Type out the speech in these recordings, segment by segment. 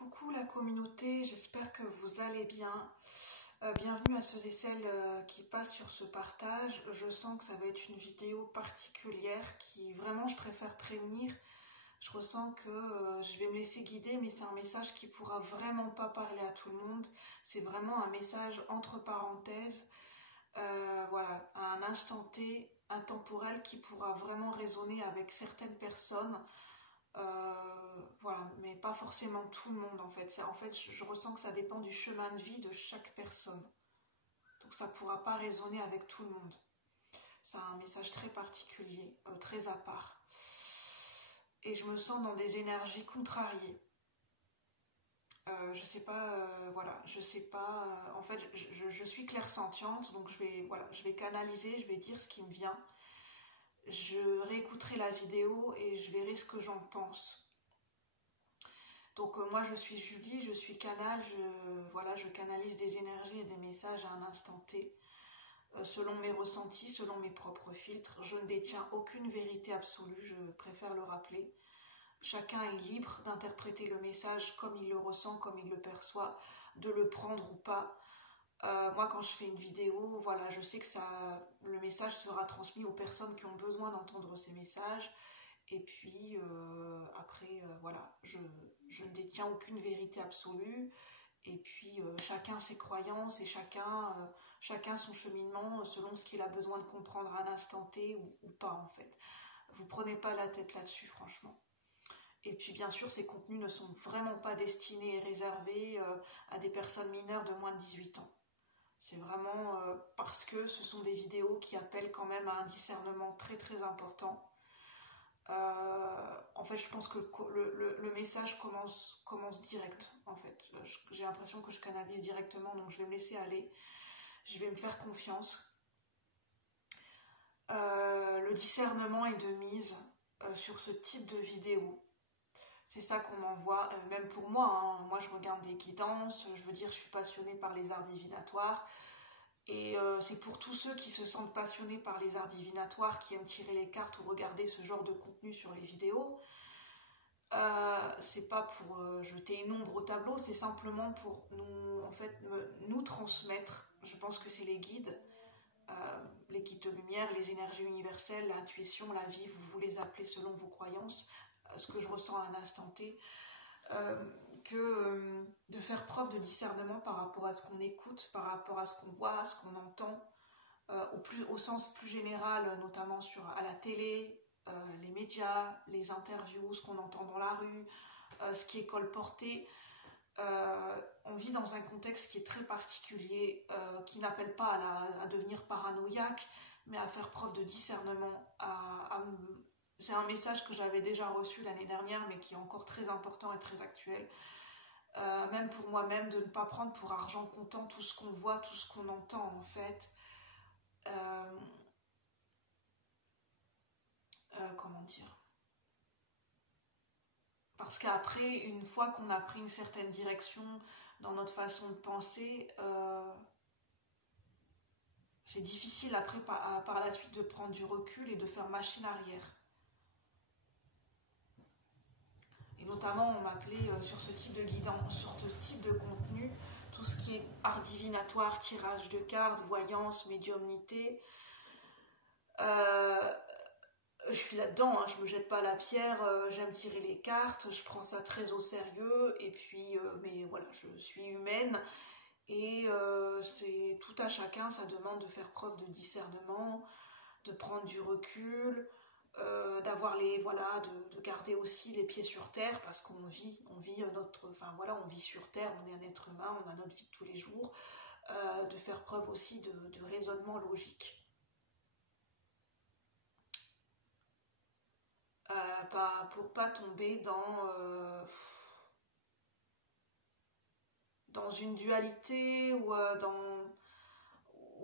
Coucou la communauté, j'espère que vous allez bien. Bienvenue à ceux et celles qui passent sur ce partage. Je sens que ça va être une vidéo particulière qui vraiment je préfère prévenir. Je ressens que je vais me laisser guider, mais c'est un message qui pourra vraiment pas parler à tout le monde. C'est vraiment un message entre parenthèses, voilà, à un instant T, intemporel qui pourra vraiment résonner avec certaines personnes. Voilà, mais pas forcément tout le monde en fait. Je ressens que ça dépend du chemin de vie de chaque personne. Donc ça pourra pas résonner avec tout le monde. C'est un message très particulier, très à part. Et je me sens dans des énergies contrariées. Je sais pas, voilà, je sais pas. En fait, je suis clairsentiente, donc je vais canaliser, je vais dire ce qui me vient. Je réécouterai la vidéo et je verrai ce que j'en pense. Donc moi je suis Julie, je suis canal, je canalise des énergies et des messages à un instant T, selon mes ressentis, selon mes propres filtres. Je ne détiens aucune vérité absolue, je préfère le rappeler. Chacun est libre d'interpréter le message comme il le ressent, comme il le perçoit, de le prendre ou pas. Moi quand je fais une vidéo, voilà, je sais que le message sera transmis aux personnes qui ont besoin d'entendre ces messages. Et puis après, voilà, je ne détiens aucune vérité absolue. Et puis chacun ses croyances et chacun son cheminement selon ce qu'il a besoin de comprendre à l'instant T ou pas en fait. Vous prenez pas la tête là-dessus franchement. Et puis bien sûr, ces contenus ne sont vraiment pas destinés et réservés à des personnes mineures de moins de 18 ans. C'est vraiment parce que ce sont des vidéos qui appellent quand même à un discernement très très important. En fait, je pense que le message commence direct. En fait, j'ai l'impression que je canalise directement, donc je vais me laisser aller. Je vais me faire confiance. Le discernement est de mise sur ce type de vidéo. C'est ça qu'on m'envoie, même pour moi. Hein. Moi, je regarde des guidances. Je veux dire, je suis passionnée par les arts divinatoires. Et c'est pour tous ceux qui se sentent passionnés par les arts divinatoires, qui aiment tirer les cartes ou regarder ce genre de contenu sur les vidéos. C'est pas pour jeter une ombre au tableau, c'est simplement pour nous transmettre. Je pense que c'est les guides de lumière, les énergies universelles, l'intuition, la vie, vous les appelez selon vos croyances, ce que je ressens à un instant T. De faire preuve de discernement par rapport à ce qu'on écoute, par rapport à ce qu'on voit, à ce qu'on entend, au sens plus général, notamment à la télé, les médias, les interviews, ce qu'on entend dans la rue, ce qui est colporté. On vit dans un contexte qui est très particulier, qui n'appelle pas à devenir paranoïaque, mais à faire preuve de discernement, c'est un message que j'avais déjà reçu l'année dernière, mais qui est encore très important et très actuel. Même pour moi-même, de ne pas prendre pour argent comptant tout ce qu'on voit, tout ce qu'on entend en fait. Comment dire ? Parce qu'après, une fois qu'on a pris une certaine direction dans notre façon de penser, c'est difficile après par la suite de prendre du recul et de faire machine arrière. Et notamment, on m'appelait sur ce type de guidance, sur ce type de contenu, tout ce qui est art divinatoire, tirage de cartes, voyance, médiumnité. Je suis là-dedans, hein, je me jette pas la pierre, j'aime tirer les cartes, je prends ça très au sérieux, et puis, mais voilà, je suis humaine, et c'est tout à chacun, ça demande de faire preuve de discernement, de prendre du recul, d'avoir de garder aussi les pieds sur terre, parce qu'on vit on vit sur terre, on est un être humain, on a notre vie de tous les jours, de faire preuve aussi de raisonnement logique. Pour pas tomber dans une dualité ou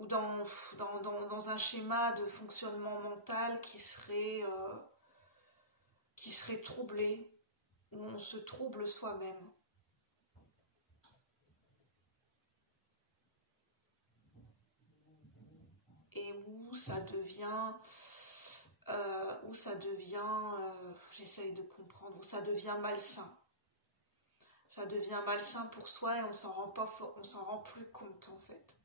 dans un schéma de fonctionnement mental qui serait troublé, où on se trouble soi-même. Et où ça devient... j'essaye de comprendre, où ça devient malsain. Ça ça devient malsain pour soi et on s'en rend plus compte en fait.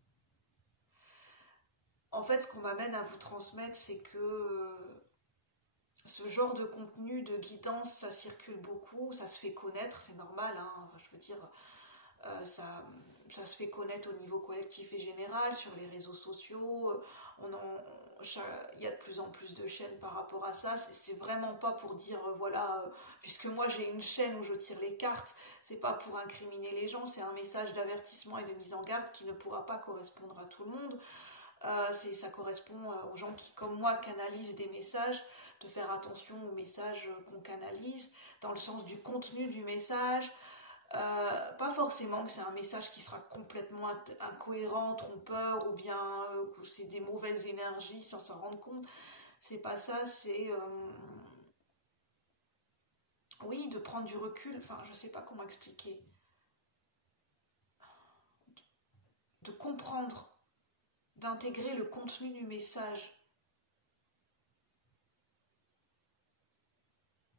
En fait, ce qu'on m'amène à vous transmettre, c'est que ce genre de contenu, de guidance, ça circule beaucoup, ça se fait connaître, c'est normal, hein, enfin, je veux dire, ça se fait connaître au niveau collectif et général, sur les réseaux sociaux, il y a de plus en plus de chaînes par rapport à ça, c'est vraiment pas pour dire, voilà, puisque moi j'ai une chaîne où je tire les cartes, c'est pas pour incriminer les gens, c'est un message d'avertissement et de mise en garde qui ne pourra pas correspondre à tout le monde. Ça correspond aux gens qui, comme moi, canalisent des messages, de faire attention aux messages qu'on canalise, dans le sens du contenu du message. Pas forcément que c'est un message qui sera complètement incohérent, trompeur, ou bien que c'est des mauvaises énergies sans s'en rendre compte. C'est pas ça, c'est... oui, de prendre du recul, enfin, je sais pas comment expliquer. De comprendre, d'intégrer le contenu du message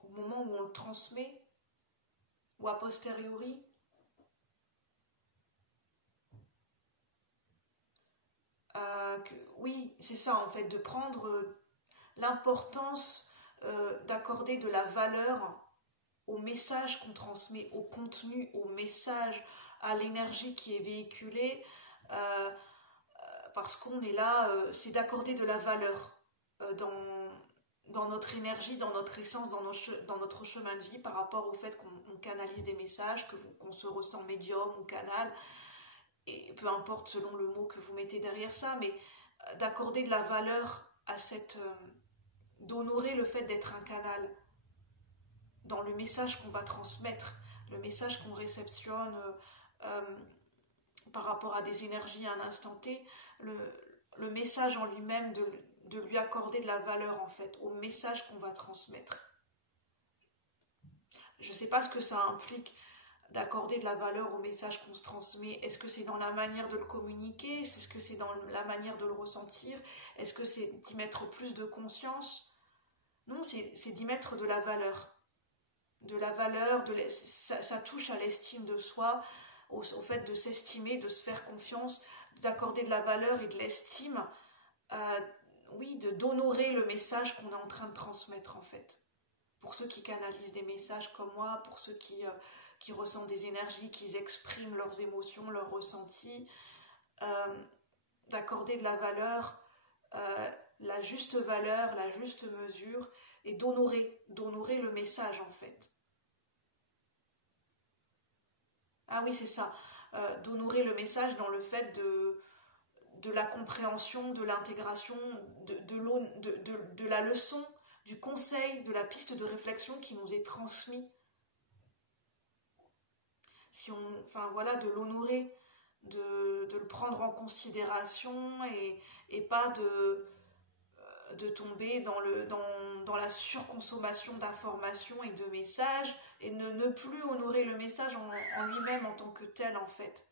au moment où on le transmet, ou a posteriori. Oui, c'est ça en fait, de prendre l'importance d'accorder de la valeur au message qu'on transmet, au contenu, au message, à l'énergie qui est véhiculée, parce qu'on est là, c'est d'accorder de la valeur dans notre énergie, dans notre essence, dans notre chemin de vie par rapport au fait qu'on canalise des messages, qu'on se ressent médium ou canal, et peu importe selon le mot que vous mettez derrière ça, mais d'accorder de la valeur à d'honorer le fait d'être un canal dans le message qu'on va transmettre, le message qu'on réceptionne par rapport à des énergies à un instant T, le message en lui-même, de lui accorder de la valeur en fait au message qu'on va transmettre. Je ne sais pas ce que ça implique d'accorder de la valeur au message qu'on se transmet. Est-ce que c'est dans la manière de le communiquer? Est-ce que c'est dans la manière de le ressentir? Est-ce que c'est d'y mettre plus de conscience? Non, c'est d'y mettre de la valeur. De la valeur, ça touche à l'estime de soi, au fait de s'estimer, de se faire confiance, d'accorder de la valeur et de l'estime, oui, d'honorer le message qu'on est en train de transmettre en fait. Pour ceux qui canalisent des messages comme moi, pour ceux qui ressentent des énergies, qui expriment leurs émotions, leurs ressentis, d'accorder de la valeur, la juste valeur, la juste mesure, et d'honorer le message en fait. Ah oui, c'est ça, d'honorer le message dans le fait de la compréhension, de l'intégration, de la leçon, du conseil, de la piste de réflexion qui nous est transmis. Enfin voilà, de l'honorer, de le prendre en considération et pas de tomber dans la surconsommation d'informations et de messages et ne plus honorer le message en lui-même en tant que tel en fait,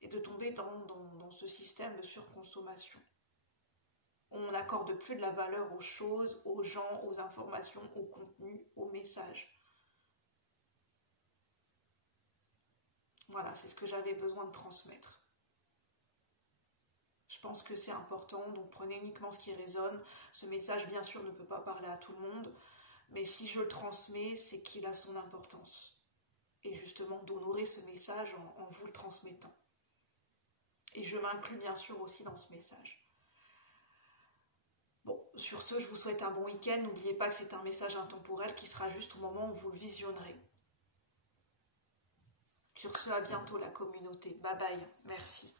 et de tomber dans ce système de surconsommation. On n'accorde plus de la valeur aux choses, aux gens, aux informations, au contenu, aux messages. Voilà, c'est ce que j'avais besoin de transmettre. Je pense que c'est important, donc prenez uniquement ce qui résonne. Ce message, bien sûr, ne peut pas parler à tout le monde, mais si je le transmets, c'est qu'il a son importance. Et justement, d'honorer ce message en vous le transmettant. Et je m'inclus bien sûr aussi dans ce message. Bon, sur ce, je vous souhaite un bon week-end. N'oubliez pas que c'est un message intemporel qui sera juste au moment où vous le visionnerez. Sur ce, à bientôt la communauté. Bye bye, merci.